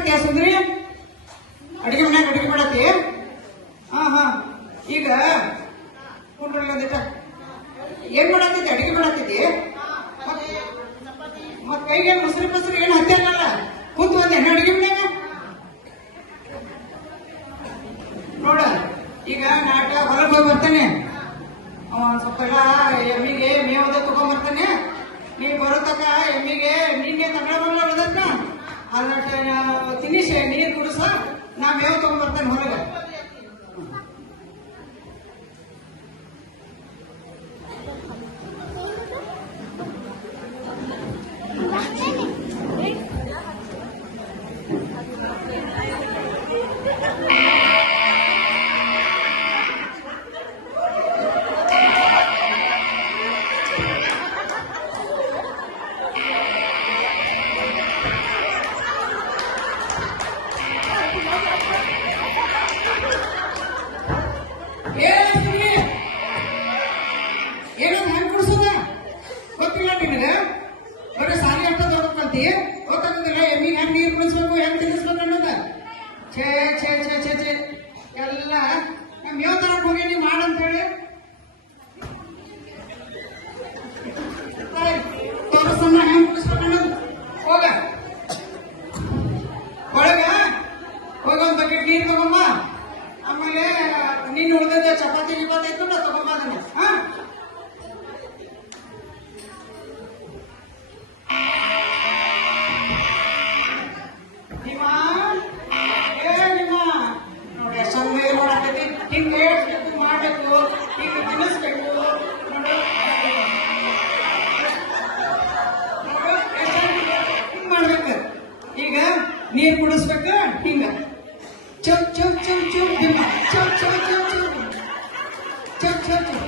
ಮಾಡತ್ತೀಯ ಸುಂದ್ರಿ? ಅಡಿಗೆ ಮನ್ಯಾಗ ಅಡಿಗೆ ಮಾಡತ್ತಿ? ಹಾ ಹಾ. ಈಗ ಕುಂಡ್ರಲ್ಲದಿಟ್ಟ ಏನ್ ಮಾಡತ್ತಿದ್ದೆ? ಅಡಿಗೆ ಮಾಡತ್ತಿದ್ದಿ? ಮತ್ ಕೈಗೆ ಮೊಸರು ಮೊಸರು ಏನ್ ಹತ್ತಿರಲ್ಲ ಕೂತು ಬಂದೆ ಅಡಿಗೆ ಮನ್ಯಾಗ ನೋಡ. ಈಗ ನಾಟ ಹೊರಗೆ ಹೋಗಿ ಬರ್ತಾನೆ, ಸ್ವಲ್ಪ ಎಲ್ಲ ಎಮ್ಮಿಗೆ ಮೇವದ ತಗೊಂಡ್ಬರ್ತಾನೆ. ನೀ ಬರೋತಕ್ಕ ಎಮ್ಮಿಗೆ ನಿನ್ನೆ ತಗಡ ಬರೋದಕ್ಕ ಅದ್ರ ತಿನಿಸಿ ನೀರು ಕುಡಿಸ, ನಾ ಮೇವು ತಗೊಂಡ್ಬರ್ತಾನೆ ಹೊರಗೆ. ಏನದು ಹೆಂಗ್ ಕುಡಿಸೋದ ಗೊತ್ತಿಲ್ಲ ನಿನಗೆ? ಬರೀ ಸಾಲಿ ಅಷ್ಟ ದೊಡ್ಡಕಂತಿ ಗೊತ್ತಾಗೋದಿಲ್ಲ ಎಮ್ಮಿಗೆ ಹೆಂಗ್ ನೀರು ಕುಡಿಸ್ಬೇಕು, ಹೆಂಗ್ ತಿನ್ನಿಸ್ಬೇಕು ಅನ್ನೋದ. ಛೇ ಛೇ ಛೇ ಛೇ ಛೇ ಎಲ್ಲ ಮೇವ್ ತರಕ್ ಹೋಗಿ ನೀವು ಮಾಡಂತ ಹೇಳಿ ತೋರಿಸಮ್ಮ ಹೆಂಗ್ ಕುಡಿಸ್ಬೇಕು ಅನ್ನೋದು. ಹೋಗ ಒಳಗ ಹೋಗ ಒಂದ್ ಬಕೆಟ್ ನೀರು ತಗೊಂಬ. ಆಮೇಲೆ ನೀನ್ ಉಳಿದ ಚಪಾತಿ ಗಿಪಾತಿ ಇತ್ತು ನಾ ತಗೊಂಬ ಅದನ್ನ. ಹಾ ನೋಡಿ ಎಷ್ಟೊಂದು ನೋಡಾಕೈತಿ. ಹಿಂಗ್ ಹೇಳ್ಬೇಕು, ಮಾಡ್ಬೇಕು, ಹಿಂಗ್ ತಿನ್ನಿಸ್ಬೇಕು. ನೋಡು ಹಿಂಗ್ ಮಾಡ್ಬೇಕು. ಈಗ ನೀರ್ ಕುಡಿಸ್ಬೇಕು ಹಿಂಗ ಚೌಕ್ ಚೌಕ್ ಚೌಕ್ ಚೌಕ್ ಹಿಂಗ ಚೌಕ್ ಚೌಕ್ ಚೌಕ್ ಚೌಕ್ ಚೌಕ್ ಚೌಕ್ ಚೌಕ್.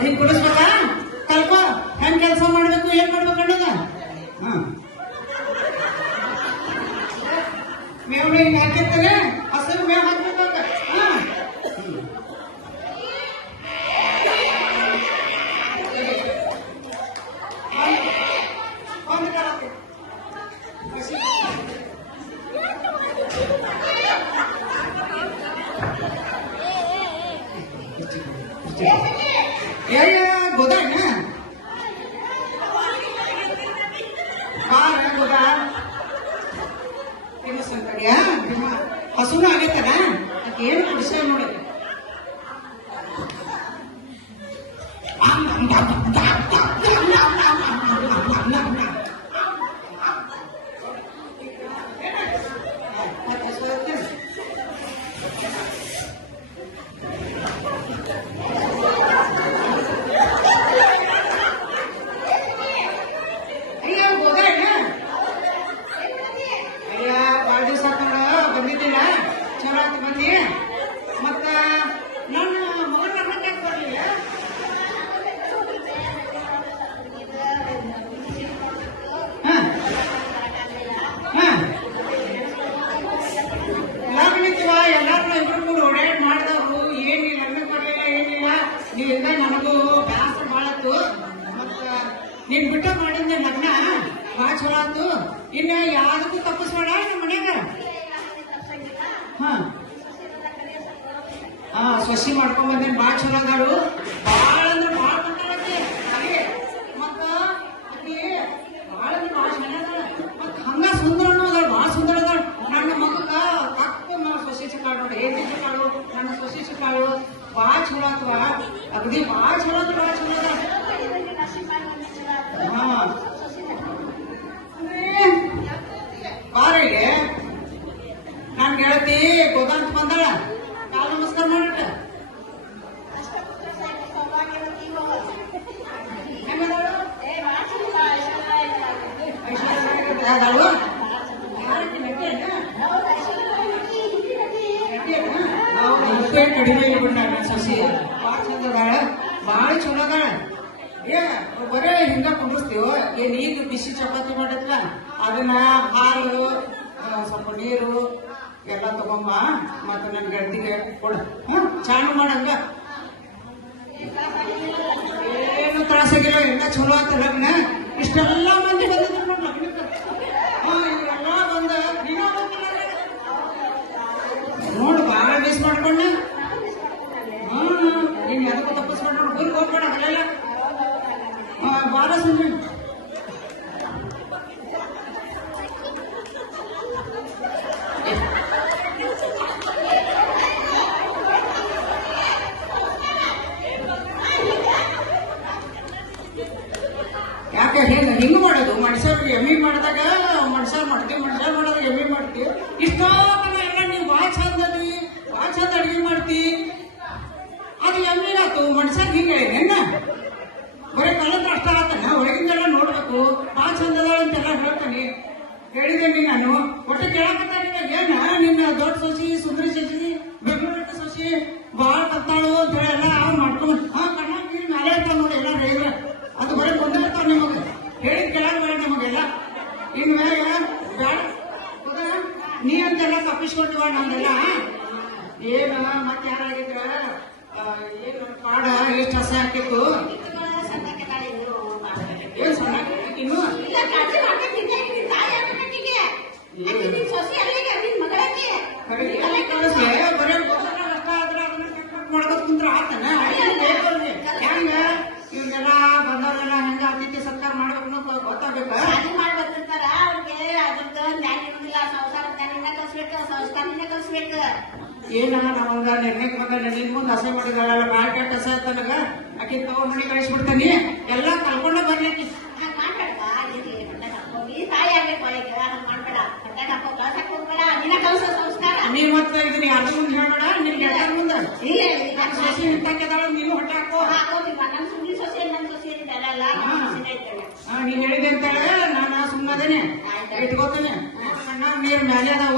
ಹಿಂಗ್ ಕುಡಿಸ್ಬೇಕಾ? ಕಲ್ಪ ಹೆಂಗ್ ಕೆಲಸ ಮಾಡ್ಬೇಕು, ಏನ್ ಮಾಡ್ಬೇಕು ಅನ್ನೋದ. ಹಾ ಮೇವ್ ಹಿಂಗ್ ಹಾಕಿರ್ತಾನೆ, ಹಸಿರು ಮೇವ್ ಹಾಕ್ಬೇಕಾಗ. ಹಾ ಒಂದು ಕಾಲಕ್ಕೆ गोदान गोदा ಸಂಕಡಿಯ ಹಸುನು ಆಗೈತನ ಏನು ಕುಡಿಸ ನೋಡಿ. ನೀವಿಂದ ನನಗೂ ಬ್ಯಾಸರ ಮಾಡತ್ತು. ಮತ್ತ ನೀನ್ ಬಿಟ್ಟ ಮಾಡಿದ್ನ ಲಗ್ನ ಭಾಳ ಚಲೋ ಆತು. ಇನ್ನ ಯಾವ್ದಕ್ಕೂ ತಪ್ಪಿಸ್ಬೇಡ ನಮ್ಮ ಮನ್ಯಾಗ. ಹಾ ಸೊಸಿ ಮಾಡ್ಕೊಂಡ್ ಬಂದೇನ್ ಭಾಳ ಚಲೋ ಅದಾಳು. ಭಾಳ ಅಂದ್ರೆ ಭಾಳ ಬಂದಾಳಕ್ಕೆ ಹಾಗೆ. ಮತ್ತ ಅಕ್ಕಿ ಭಾಳ ಅಂದ್ರೆ ಭಾಳ ಚೆನ್ನಾಗದಾಳ. ಮತ್ತ ಹಂಗ ಸುಂದರ ಅದಾಳ, ಭಾಳ ಸುಂದರ ಅದಾಳ. ನನ್ನ ಮಗಕ್ಕ ತಕ್ಕ ನನ್ನ ಸೊಸಿ ಸಿಕ್ಕಾಳು ನೋಡಿ. ಏನ್ ಸಿಕ್ಕಾಳು? ನನ್ನ ಸೊಸಿ ಸಿಕ್ಕಾಳು. ಭಾಳ ಚಲೋ ಆತ್ವ. ಅಗದಿ ಭಾಳ ಚಲೋ ಅದ, ಭಾಳ ಚಲೋ ಅದ. ಬಾರಿಗೆ ನಾನ್ ಗೆಳತಿ ಗೋದಾಂತ ಬಂದಾಳ. ಕಾಲು ನಮಸ್ಕಾರ ಮಾಡಿಟ್ಟ. ಕಡಿಮೆ ಸಸಿ ಭಾಳ ಚಂದ ಅದಾಳ, ಭಾಳ ಚಲೋ ಅದಾಳ. ಏ ಬರೇ ಹಿಂಗ ಕುಂಡಿಸ್ತೀವ ಏನ್ ಈಗ ಬಿಸಿ ಚಪಾತಿ ಮಾಡತ್ಲ ಅದನ್ನ ಹಾಲು ಸ್ವಲ್ಪ ನೀರು ಎಲ್ಲ ತಗೊಂಬ ಮತ್ತ ನನ್ ಗೆಳತಿಗೆ ಕೊಡ ಚಾನು ಮಾಡಂಗ ಏನು ತ್ರಾಸಾಗಿಲ್ಲ ಎಲ್ಲ ಚಲೋ ಆತ ಲಗ್ನ ಇಷ್ಟೆಲ್ಲ ಮಂದಿ ಬಂದಿದ್ರು ನೋಡ್ ಲಗ್ನಕ್ಕೆ ಇವೆಲ್ಲ ಬಂದ ನೀನು ನೋಡು ಬಾಳ ಮಿಸ್ ಮಾಡ್ಕೊಂಡ ನೀನ್ ಅದಕ್ಕೂ ತಪ್ಪಸ್ ಮಾಡ್ಕೊಂಡು ಊರಿಗೆ ಹೋಗ್ಬೇಡ ಅಲ್ಲೆಲ್ಲ ಬಾಳ ಸುಮ್ಮನೆ ಯಾಕೆ ಹಿಂಗ ಮಾಡೋದು ಮನುಷ್ಯರು ಎಮ್ಮಿ ಮಾಡಿದಾಗ ಮನುಷ್ಯರು ಮಾಡ್ತೀವಿ ಮನುಷ್ಯರು ಮಾಡೋದಾಗ ಎಮ್ಮಿ ಮಾಡ್ತೀವಿ ಇಷ್ಟೋ ಎಲ್ಲ ನೀವು ಭಾಳ ಚಂದ ಅದಿ ಭಾಳ ಚಂದ ಅಡಿಗೆ ಮಾಡ್ತಿ ಅದು ಎಮ್ಮಿಗಾತು ಮನುಷ್ಯರ್ಗೆ ಹಿಂಗೆ ಹೇಳಿದೇನ ಬರೀ ಕಲತ್ರ ಅಷ್ಟ ಆತನ ಹೊರಗಿಂದೆಲ್ಲ ನೋಡ್ಬೇಕು ಭಾಳ ಚಂದ ಅದಾಳ ಅಂತೆಲ್ಲ ಹೇಳ್ತಾನೆ ಹೇಳಿದ್ದೇನೆ ನಾನು ಒಟ್ಟು ಕೇಳಕತ್ತಾರ ಏನ ನಿನ್ನ ದೊಡ್ಡ ಸೊಸಿ ಸುಂದರಿ ಸೊಸಿ ಬೆಂಗಳೂರು ಸೊಸಿ ಭಾಳ ಕತ್ತಾಳು ಅಂತ ಹೇಳಿ ಎಲ್ಲ ಮಾಡ್ಕೊಂಡು ಕಣ್ಣಾಗ ನೀರು ಮ್ಯಾಲೆ ಇರ್ತಾವ ನೋಡಿ ಎಲ್ಲ ಹೇಳಿದ್ರೆ ಅದು ಬರೀ ಕೊಂದಿರ್ತಾವ ನಿಮಗೆ ಹೇಳಿದ ಕೆಳಗೆ ನಮಗೆಲ್ಲ ಇನ್ ಮ್ಯಾಗ ಬೇಡ ನೀ ಅಂತೆಲ್ಲ ತಪ್ಪಿಸ್ಕೊಟ್ಟಿವ ನಮ್ದೆಲ್ಲ ಏನು ಮತ್ತೆ ಯಾರಾಗಿದ್ರ ಏನು ಪಾಡ ಎಷ್ಟು ಹಸ ಹಾಕಿತ್ತು ಏನ್ ಸಣ್ಣ ಇನ್ನು ಬರೀ ಅಷ್ಟ ಆದ್ರೆ ಅದನ್ನ ಮಾಡ್ಕೊತ ಕುಂತ್ರ ಆತನ ಹೆಂಗ ಇವ್ನೆಲ್ಲ ಬಂದವರೆಲ್ಲ ಹೆಂಗ ಅತಿಥಿ ಸತ್ಕಾರ ಮಾಡ್ಬೇಕು ಗೊತ್ತಾಗ್ಬೇಕ ಮಾಡ್ಬೇಕಿರ್ತಾರ ಅವ್ರಿಗೆ ಅದ್ರದ್ದು ಜ್ಞಾನ ಇರುದಿಲ್ಲ ಸಂಸಾರ ಜ್ಞಾನಿನ ಕಲ್ಸ್ಬೇಕು ಸಂಸ್ಕಾರನ ಕಲ್ಸ್ಬೇಕು ಏನ ನಾವಂಗ ನಿರ್ಣಯಕ್ಕೆ ಬಂದ ನಿನ್ ಮುಂದೆ ಹಸೆ ಮಾಡಿದಾಳಲ್ಲ ಕಾಯಿ ಕೆಟ್ಟ ಹಸ ತನಗ ಆಕಿ ತಗೊಂಡ್ ಮನೆ ಕಳಿಸ್ಬಿಡ್ತಾನಿ ಎಲ್ಲ ಕಲ್ಕೊಂಡ ಬರ್ಲಿಕ್ಕೆ ಹಂಗ ಮಾಡ್ಬೇಡ ಹೋಗಿ ತಾಯಿ ಆಗ್ಬೇಕು ಒಳಗೆ ಹಂಗ ಮಾಡ್ಬೇಡ ಹೊಟ್ಟೆ ಹಾಕೋ ಕಳ್ಸಕ್ ಹೋಗ್ಬೇಡ ನಿನ್ನ ಕಲ್ಸ ಸಂಸ್ಕಾರ ನೀ ಮತ್ತೆ ಇದನ್ನ ಯಾರ ಮುಂದೆ ಹೇಳ್ಬೇಡ ನಿನ್ ಗೆಳರ ಮುಂದೆ ಸೊಸಿ ನಿಂತಾಕೆದಾಳ ನೀನು ಹೊಟ್ಟೆ ಹಾಕೋ ನನ್ನ ಸುಮ್ಮನೆ ಸೊಸೆ ನನ್ನ ಸೊಸೆ ಇದೆಲ್ಲ ನೀನ್ ಹೇಳಿದೆ ಅಂತೇಳಿ ನಾನು ಸುಮ್ಮನೆ ಇಟ್ಕೋತೇನೆ ನೀರ್ ಮೇಲೆ ಅದಾವ